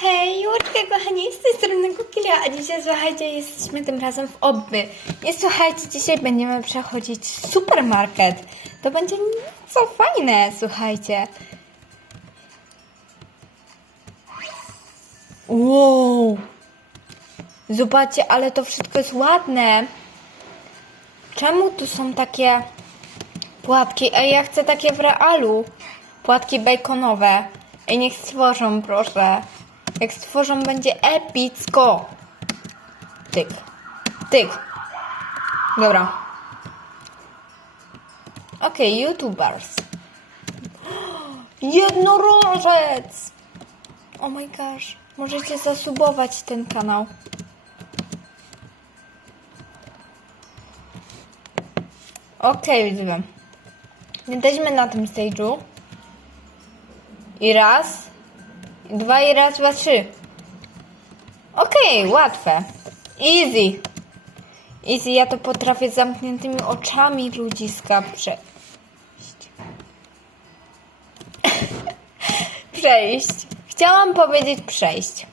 Hej, Łuczka kochani, z tej strony Kukilia, a dzisiaj słuchajcie, jesteśmy tym razem w Obby. I słuchajcie, dzisiaj będziemy przechodzić supermarket. To będzie nieco fajne, słuchajcie. Wow! Zobaczcie, ale to wszystko jest ładne. Czemu tu są takie płatki? Ej, ja chcę takie w realu. Płatki baconowe. Ej, niech stworzą, proszę. Jak stworzą, będzie epicko. Tyk. Tyk. Dobra. Okej, youtubers. Jednorożec! Oh my gosh. Możecie zasubować ten kanał. Okej, widzowie. Jesteśmy na tym stage'u. I raz. Dwa i raz, dwa, trzy. Okej, łatwe. Easy. Easy, ja to potrafię z zamkniętymi oczami ludziska przejść. przejść. Chciałam powiedzieć przejść.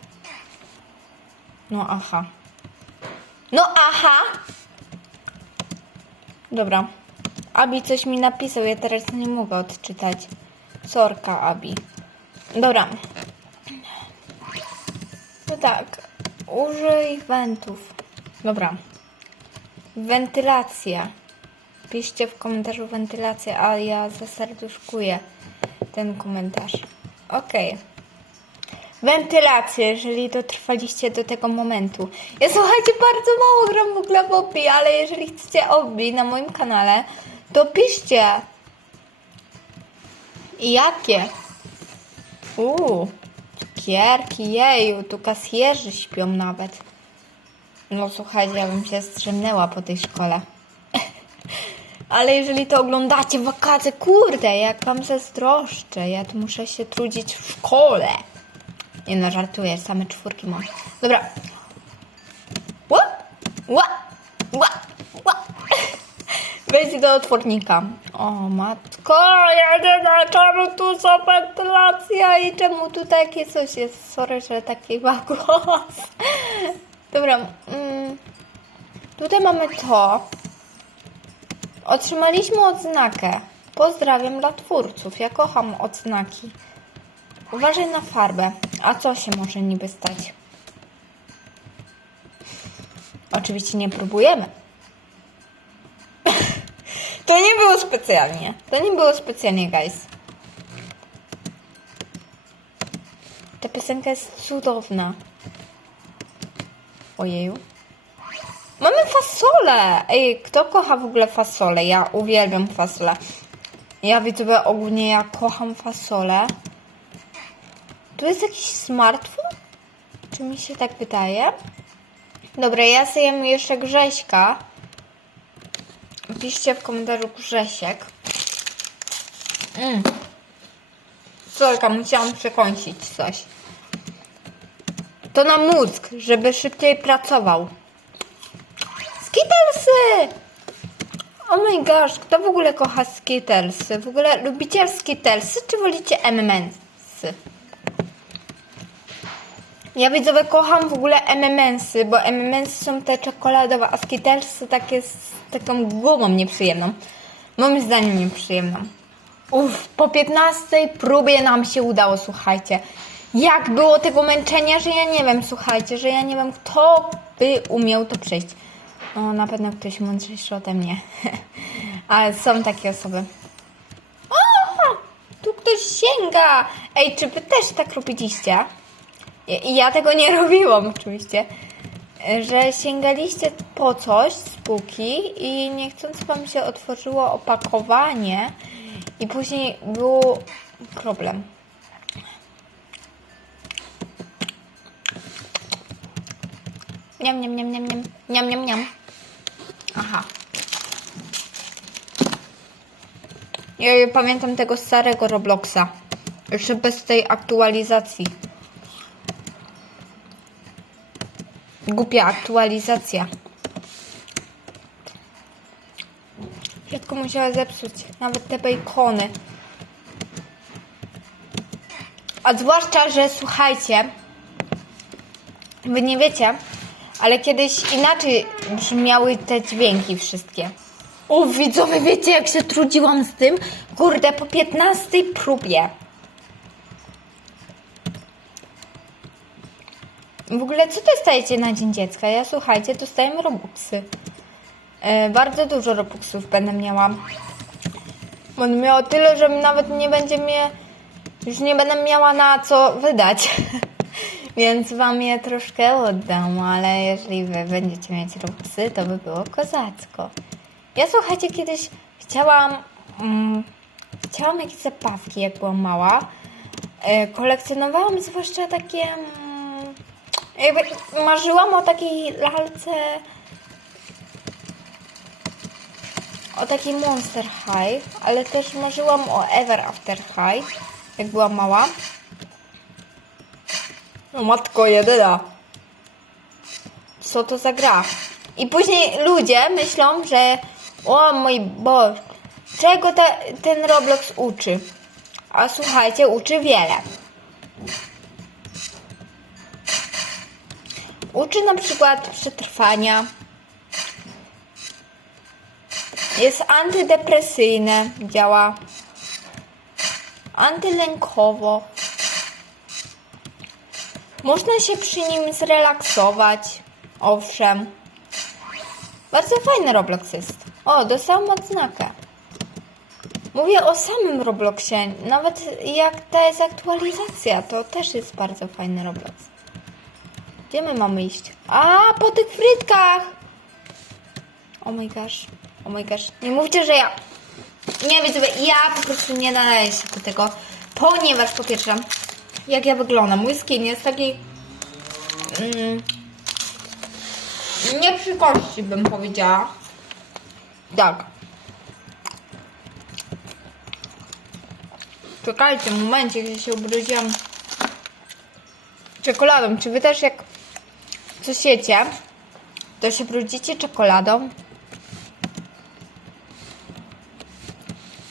No aha. No aha! Dobra. Abi coś mi napisał, ja teraz nie mogę odczytać. Sorka, Abi. Dobra. No tak. Użyj wentów. Dobra. Wentylacja. Piszcie w komentarzu wentylację, a ja zaserduszkuję ten komentarz. Okej. Wentylację, jeżeli dotrwaliście do tego momentu. Ja słuchajcie, bardzo mało gram w ogóle w Obi, ale jeżeli chcecie Obi na moim kanale, to piszcie. I jakie? Uuu, cukierki, jeju, tu kasjerzy śpią nawet. No słuchajcie, ja bym się strzemnęła po tej szkole. Ale jeżeli to oglądacie wakacje, kurde, jak wam zazdroszczę. Ja tu muszę się trudzić w szkole. Nie no, żartuję, same czwórki mam. Dobra. Ła, ła, ła, Wejdź do otwornika. O matko, wiem, czemu tu są wentylacja i czemu tu takie coś jest. Sorry, że taki ma głos. Dobra, mm, tutaj mamy to. Otrzymaliśmy odznakę. Pozdrawiam dla twórców. Ja kocham odznaki. Uważaj na farbę. A co się może niby stać? Oczywiście nie próbujemy. To nie było specjalnie. To nie było specjalnie, guys. Ta piosenka jest cudowna. Ojeju. Mamy fasolę! Ej, kto kocha w ogóle fasolę? Ja uwielbiam fasolę. Ja widzę ogólnie, ja kocham fasolę. Tu jest jakiś smartfon? Czy mi się tak wydaje? Dobra, ja zjem jeszcze Grześka. Piszcie w komentarzu Grzesiek. Mm. Sorka, musiałam przekąsić coś. To na mózg, żeby szybciej pracował. Skittlesy! Oh my gosh, kto w ogóle kocha Skittlesy? W ogóle lubicie Skittlesy, czy wolicie M&M'sy? Ja widzowie kocham w ogóle M&M'sy, bo M&M'sy są te czekoladowe, a Skittlesy takie z taką gumą nieprzyjemną. Moim zdaniem nieprzyjemną. Uff, po 15 próbie nam się udało, słuchajcie. Jak było tego męczenia, że ja nie wiem, słuchajcie, że ja nie wiem, kto by umiał to przejść. No, na pewno ktoś mądrzejszy ode mnie. Ale są takie osoby. O! Tu ktoś sięga! Ej, czy wy też tak robiliście? I ja tego nie robiłam oczywiście. Że sięgaliście po coś z półki i niechcąc wam się otworzyło opakowanie i później był problem. Niam, niam, niam, niam, niam, niam, niam, niam. Aha. Ja pamiętam tego starego Robloxa. Jeszcze bez tej aktualizacji. Głupia aktualizacja. Wszystko musiała zepsuć. Nawet te bacony. A zwłaszcza, że słuchajcie, Wy nie wiecie, ale kiedyś inaczej brzmiały te dźwięki wszystkie. O, widzowie, wiecie jak się trudziłam z tym? Kurde, po 15 próbie. W ogóle co dostajecie na Dzień Dziecka? Ja słuchajcie, dostajemy Robuxy. E, bardzo dużo Robuxów będę miała. Będę miała tyle, że nawet nie będzie mnie... Już nie będę miała na co wydać. Więc wam je troszkę oddam, ale jeżeli wy będziecie mieć Robuxy, to by było kozacko. Ja słuchajcie, kiedyś chciałam... Mm, chciałam jakieś zabawki, jak byłam mała. E, kolekcjonowałam zwłaszcza takie... Jakby marzyłam o takiej lalce... O takiej Monster High, ale też marzyłam o Ever After High, jak byłam mała. No matko jedyna. Co to za gra? I później ludzie myślą, że o mój Boże, czego te, ten Roblox uczy? A słuchajcie, uczy wiele. Uczy na przykład przetrwania. Jest antydepresyjne, działa antylękowo. Można się przy nim zrelaksować. Owszem. Bardzo fajny Roblox jest. O, dostałam odznakę. Mówię o samym Robloxie. Nawet jak ta jest aktualizacja, to też jest bardzo fajny Roblox. Gdzie my mamy iść? A, po tych frytkach! Oh my gosh. Oh my gosh. Nie mówcie, że ja... Nie widzę, ja po prostu nie nadaję się do tego, ponieważ po pierwsze, jak ja wyglądam, mój skin jest taki... Mm, nie przy kości, bym powiedziała. Tak. Czekajcie, w momencie, gdzie się ubrudziłam czekoladą. Czy wy też jak coś jecie, to się brudzicie czekoladą?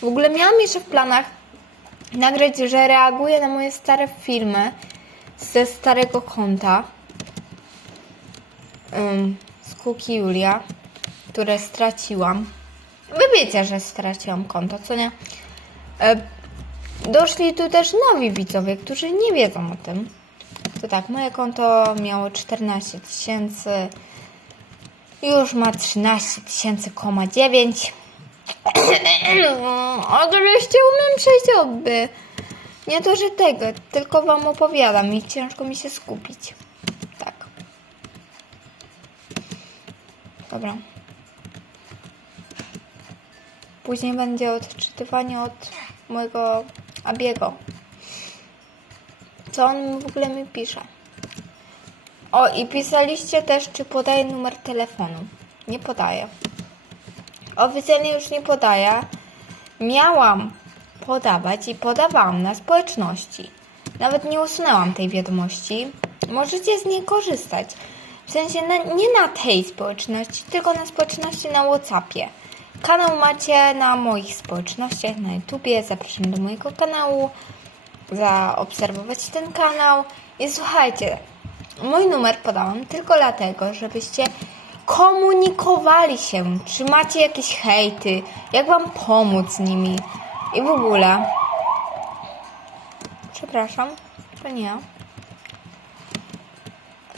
W ogóle miałam jeszcze w planach nagrać, że reaguję na moje stare filmy ze starego konta z Kuki Julia, które straciłam. Wy wiecie, że straciłam konto, co nie? E, doszli tu też nowi widzowie, którzy nie wiedzą o tym. To tak, moje konto miało 14 tysięcy, już ma 13 tysięcy, 9. A wreszcie umiem przejść oby. Nie to, że tego, tylko wam opowiadam i ciężko mi się skupić. Tak. Dobra. Później będzie odczytywanie od mojego Abiego. Co on w ogóle mi pisze? O, i pisaliście też, czy podaję numer telefonu. Nie podaję. Oficjalnie już nie podaję. Miałam podawać i podawałam na społeczności. Nawet nie usunęłam tej wiadomości. Możecie z niej korzystać. W sensie na, nie na tej społeczności, tylko na społeczności na Whatsappie. Kanał macie na moich społecznościach na YouTubie. Zapraszam do mojego kanału. Zaobserwować ten kanał. I słuchajcie, mój numer podałam tylko dlatego, żebyście komunikowali się, czy macie jakieś hejty, jak wam pomóc z nimi i w ogóle. Przepraszam, to nie ja.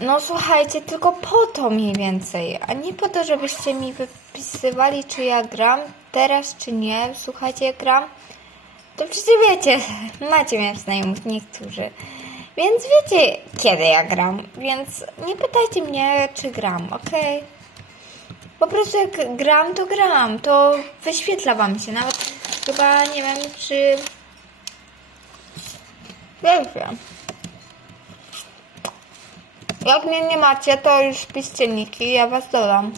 No słuchajcie, tylko po to mniej więcej, a nie po to, żebyście mi wypisywali, czy ja gram teraz, czy nie. Słuchajcie, jak gram, to przecież wiecie, macie mnie znajomych niektórzy. Więc wiecie, kiedy ja gram, więc nie pytajcie mnie, czy gram, okej? Po prostu jak gram, to gram, to wyświetla wam się, nawet chyba nie wiem, czy... Wiecie. Jak mnie nie macie, to już piszcie niki, ja was dodam.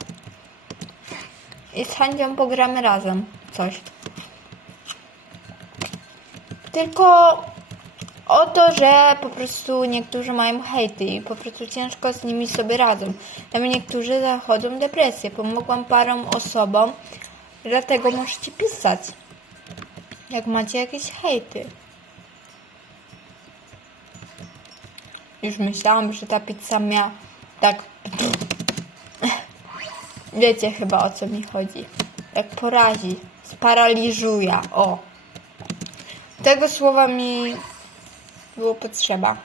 I z chęcią pogramy razem coś. Tylko o to, że po prostu niektórzy mają hejty i po prostu ciężko z nimi sobie radzą. Nawet niektórzy zachodzą depresję. Pomogłam parom osobom, dlatego możecie pisać, jak macie jakieś hejty. Już myślałam, że ta pizza miała Tak. Wiecie chyba o co mi chodzi. Tak porazi, sparaliżuje. O. Tego słowa mi było potrzeba.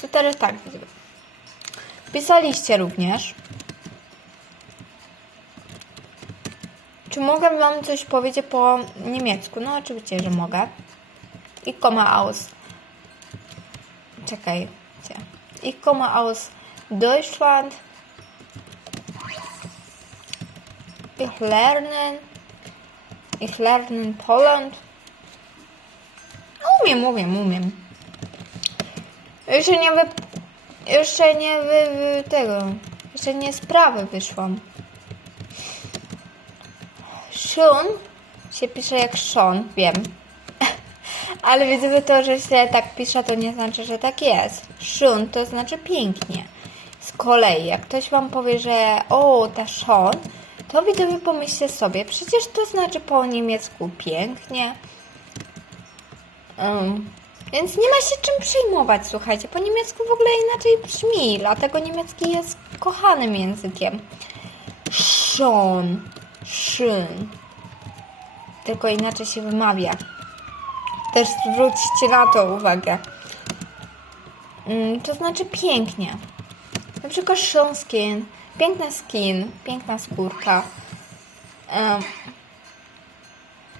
To teraz tak. widzowie. Pisaliście również. Czy mogę wam coś powiedzieć po niemiecku? No oczywiście, że mogę. Ich komme aus. Czekaj. Ich komme aus Deutschland. Ich lerne. Ich lerne Poland. Umiem, umiem, umiem. Jeszcze nie wy... Jeszcze nie wy... wy tego... Jeszcze nie sprawy wyszłam. Shun się pisze jak Sean, wiem. Ale widzę, to, że się tak pisze, to nie znaczy, że tak jest. Shun to znaczy pięknie. Z kolei, jak ktoś wam powie, że o, ta Sean, to widzowie pomyślcie sobie, przecież to znaczy po niemiecku pięknie. Um, więc nie ma się czym przejmować, słuchajcie. Po niemiecku w ogóle inaczej brzmi, dlatego niemiecki jest kochanym językiem. Schon, schön. Tylko inaczej się wymawia. Też zwróćcie na to uwagę. Mm, to znaczy pięknie. Na przykład schön skin, piękna skin, piękna skórka. Em,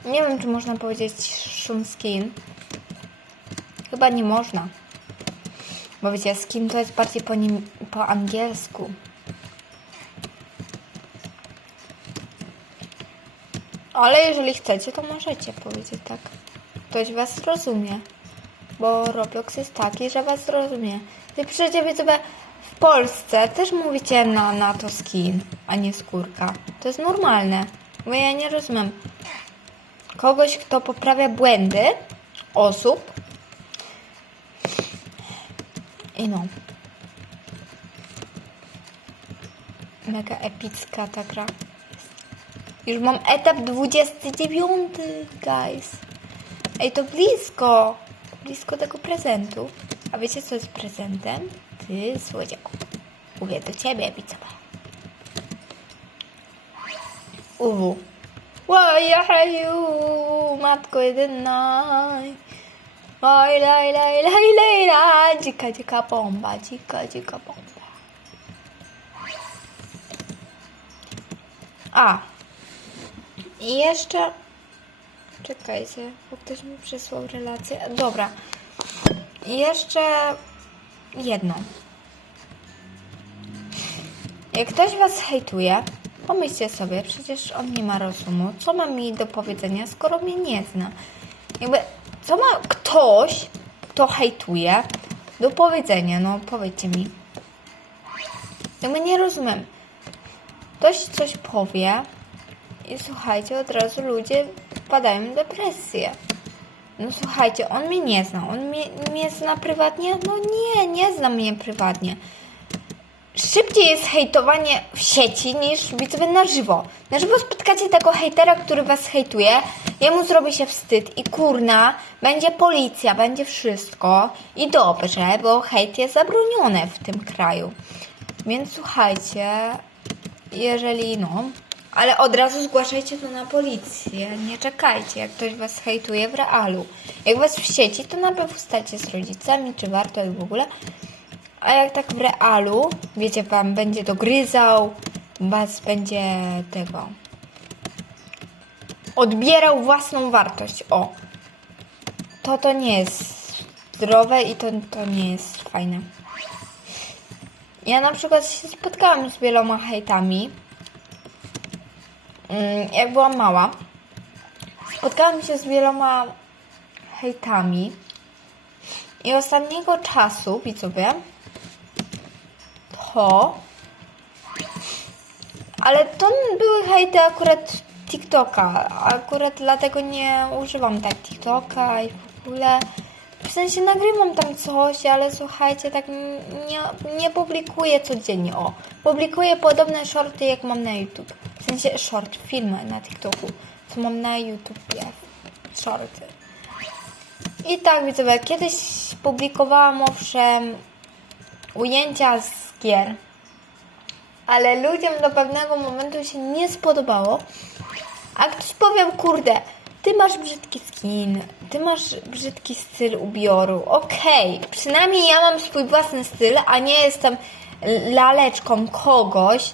nie wiem, czy można powiedzieć schön skin. Chyba nie można. Bo wiecie, skin to jest bardziej po, nim, po angielsku. Ale jeżeli chcecie, to możecie powiedzieć tak. Ktoś was zrozumie. Bo Roblox jest taki, że was zrozumie. Wy przecież sobie w Polsce też mówicie na, na to skin, a nie skórka. To jest normalne. Bo ja nie rozumiem. Kogoś, kto poprawia błędy osób, i no. Mega epicka ta gra. Już mam etap 29, guys. Ej, to blisko. Blisko tego prezentu. A wiecie, co jest prezentem? Ty, słodziaku. Mówię do ciebie, widzowa. Uwu. Łajahaju, matko jedyna. Oj, laj, laj, laj, laj, laj, dzika, dzika bomba, dzika, dzika bomba. A. I jeszcze... Czekajcie, bo ktoś mi przysłał relację. Dobra. I jeszcze jedno. Jak ktoś was hejtuje, pomyślcie sobie, przecież on nie ma rozumu. Co ma mi do powiedzenia, skoro mnie nie zna? Jakby, co ma ktoś, kto hejtuje, do powiedzenia? No, powiedzcie mi. Jakby nie rozumiem. Ktoś coś powie i słuchajcie, od razu ludzie wpadają w depresję. No słuchajcie, on mnie nie zna. On mnie, mnie zna prywatnie? No nie, nie zna mnie prywatnie. Szybciej jest hejtowanie w sieci niż widzowie na żywo. Na żywo spotkacie tego hejtera, który was hejtuje, jemu zrobi się wstyd i kurna, będzie policja, będzie wszystko i dobrze, bo hejt jest zabroniony w tym kraju. Więc słuchajcie, jeżeli no, ale od razu zgłaszajcie to na policję, nie czekajcie, jak ktoś was hejtuje w realu. Jak was w sieci, to najpierw ustalcie z rodzicami, czy warto i w ogóle. A jak tak w realu, wiecie, wam będzie dogryzał, was będzie tego. Odbierał własną wartość. O. To to nie jest zdrowe i to, to nie jest fajne. Ja na przykład się spotkałam z wieloma hejtami. Mm, Jak byłam mała, spotkałam się z wieloma hejtami. I ostatniego czasu, widzowie, to. Ale to były hejty akurat TikToka. Akurat dlatego nie używam tak TikToka i w ogóle. W sensie nagrywam tam coś, ale słuchajcie, tak nie, nie publikuję codziennie. O, publikuję podobne shorty jak mam na YouTube. W sensie short, filmy na TikToku, co mam na YouTubie. Shorty. I tak widzowie, kiedyś publikowałam owszem ujęcia z gier. Ale ludziom do pewnego momentu się nie spodobało. A ktoś powiedział, kurde, ty masz brzydki skin, ty masz brzydki styl ubioru. Okej, przynajmniej ja mam swój własny styl, a nie jestem laleczką kogoś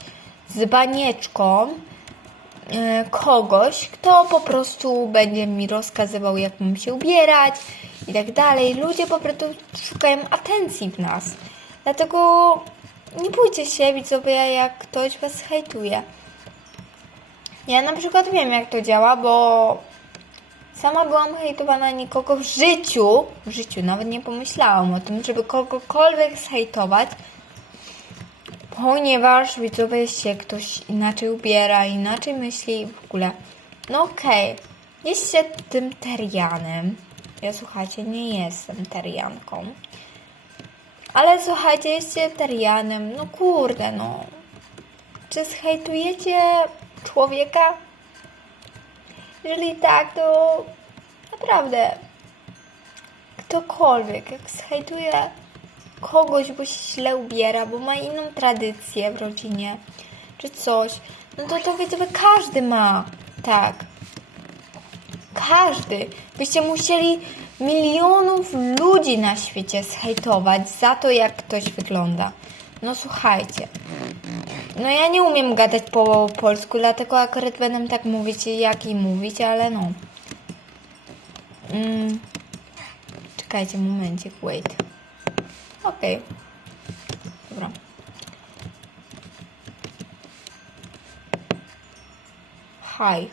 z banieczką e, kogoś, kto po prostu będzie mi rozkazywał, jak mam się ubierać i tak dalej. Ludzie po prostu szukają atencji w nas. Dlatego nie bójcie się, widzowie, jak ktoś was hejtuje. Ja na przykład wiem, jak to działa, bo sama byłam hejtowana nikogo w życiu, w życiu nawet nie pomyślałam o tym, żeby kogokolwiek zhejtować, ponieważ widzowie się ktoś inaczej ubiera, inaczej myśli w ogóle. No okej, jest się tym terianem. Ja słuchajcie, nie jestem terianką. Ale słuchajcie, jesteście terianem. No kurde, no. Czy zhejtujecie człowieka? Jeżeli tak, to naprawdę ktokolwiek, jak zhejtuje kogoś, bo się źle ubiera, bo ma inną tradycję w rodzinie, czy coś, no to to widzowie każdy ma. Tak. Każdy. Byście musieli milionów ludzi na świecie zhejtować za to, jak ktoś wygląda. No słuchajcie. No ja nie umiem gadać po polsku, dlatego akurat będę tak mówić, jak i mówić, ale no. Mm. Czekajcie, momencik, wait. Okej. Dobra. Hi.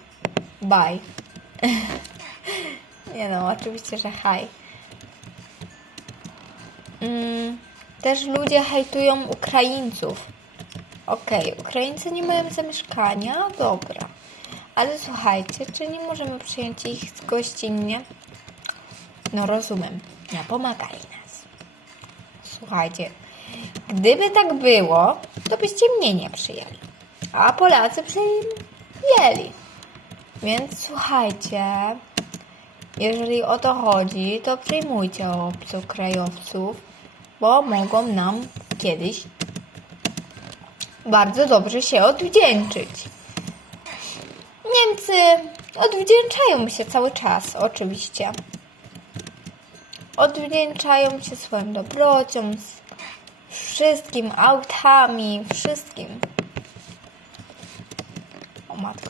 Bye. Nie no, oczywiście, że hi. Mm, też ludzie hejtują Ukraińców. Okej, Ukraińcy nie mają zamieszkania? Dobra. Ale słuchajcie, czy nie możemy przyjąć ich gościnnie? No rozumiem. Nie pomagali nas. Słuchajcie, gdyby tak było, to byście mnie nie przyjęli. A Polacy przyjęli. Więc słuchajcie, jeżeli o to chodzi, to przyjmujcie obcokrajowców, bo mogą nam kiedyś bardzo dobrze się odwdzięczyć. Niemcy odwdzięczają się cały czas, oczywiście. Odwdzięczają się swoją dobrocią, wszystkim, autami, wszystkim. O matko.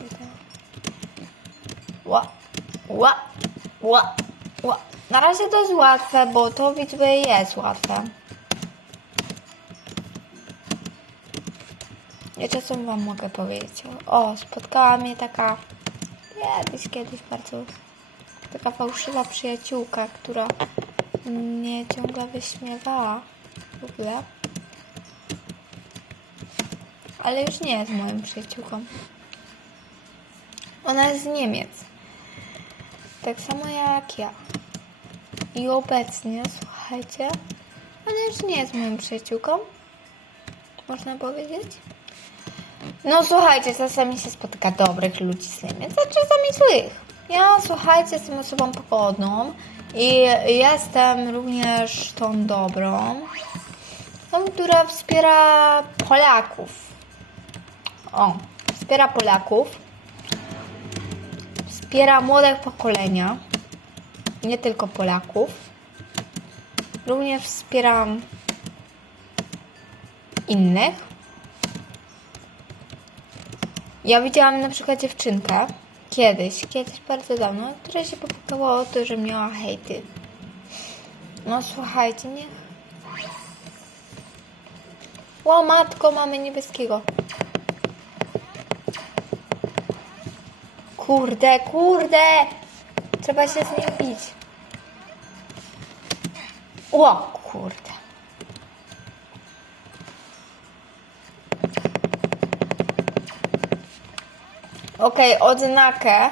Ła, ła, ła, ła. Na razie to jest łatwe, bo to widzowie jest łatwe. Wiecie co wam mogę powiedzieć? O, spotkała mnie taka kiedyś, kiedyś bardzo taka fałszywa przyjaciółka, która mnie ciągle wyśmiewała w ogóle. Ale już nie jest moją przyjaciółką. Ona jest z Niemiec. Tak samo jak ja. I obecnie, słuchajcie, ona już nie jest moją przyjaciółką. Można powiedzieć. No słuchajcie, czasami się spotyka dobrych ludzi z Niemiec, a czasami złych. Ja, słuchajcie, jestem osobą pogodną i jestem również tą dobrą, tą, która wspiera Polaków. O, wspiera Polaków, wspiera młode pokolenia, nie tylko Polaków. Również wspieram innych. Ja widziałam na przykład dziewczynkę kiedyś, kiedyś bardzo dawno, która się popytała o to, że miała hejty. No słuchajcie, nie. O matko, mamy niebieskiego. Kurde, kurde! Trzeba się z nim bić. Kurde. Okej, odznakę.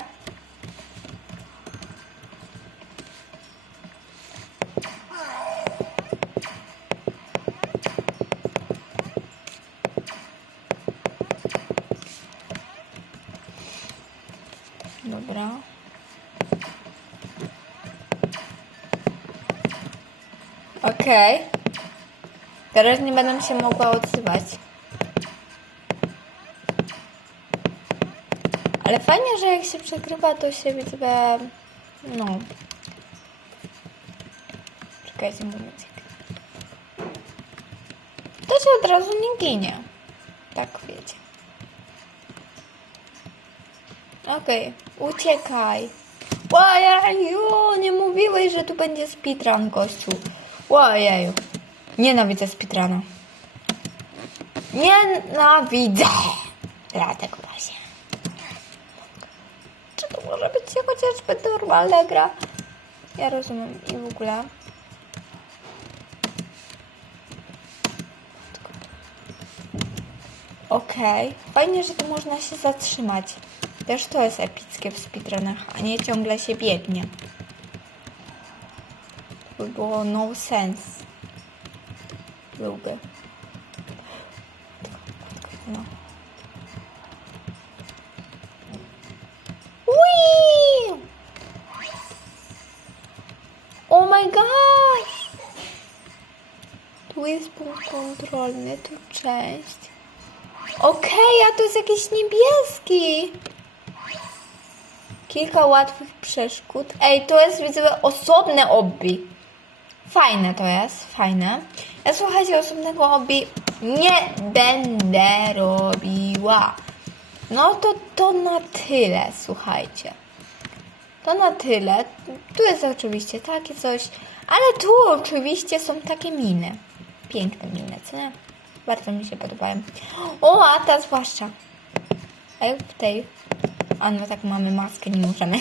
Dobra. Okej. Teraz nie będę się mogła odzywać. Ale fajnie, że jak się przegrywa, to się widzę. No. Czekajcie, momencik. To się od razu nie ginie. Okej, uciekaj. Łajeju, nie mówiłeś, że tu będzie speedrun, gościu. Łajeju. Nienawidzę speedruna. Nienawidzę. Dlatego właśnie. Czy to może być chociażby normalna gra? Ja rozumiem i w ogóle. Okej, fajnie, że tu można się zatrzymać. Też to jest epickie w speedrunach, a nie ciągle się biegnie. To by było no sense. Byłby. No. Oh my gosh! Tu jest punkt kontrolny, tu część. Okej, a to jest jakiś niebieski. Kilka łatwych przeszkód. Ej, to jest widzę osobne obbi. Fajne to jest, fajne. Ja słuchajcie, osobnego obbi nie będę robiła. No to to na tyle, słuchajcie. To na tyle. Tu jest oczywiście takie coś, ale tu oczywiście są takie miny. Piękne miny, co nie? Bardzo mi się podobają. O, a ta zwłaszcza. Ej, w tej. A no tak, mamy maskę, nie możemy.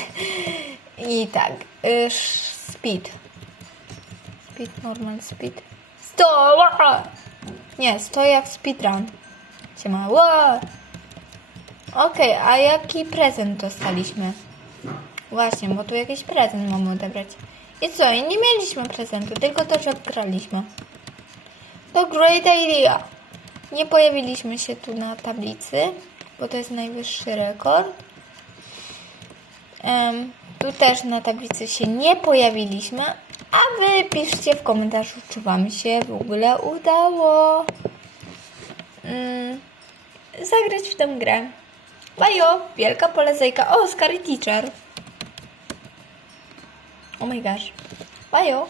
I tak. Y, speed. Speed, normal speed. Sto! Nie, sto jak speedrun. Siema. ła! Okej, a jaki prezent dostaliśmy? Właśnie, bo tu jakiś prezent mamy odebrać. I co? I nie mieliśmy prezentu, tylko to, że graliśmy. To great idea. Nie pojawiliśmy się tu na tablicy, bo to jest najwyższy rekord. Tu też na tablicy się nie pojawiliśmy, a wy piszcie w komentarzu, czy wam się w ogóle udało mm, zagrać w tę grę. Bajo, wielka polecajka. O, Scary Teacher. Oh my gosh. Bajo.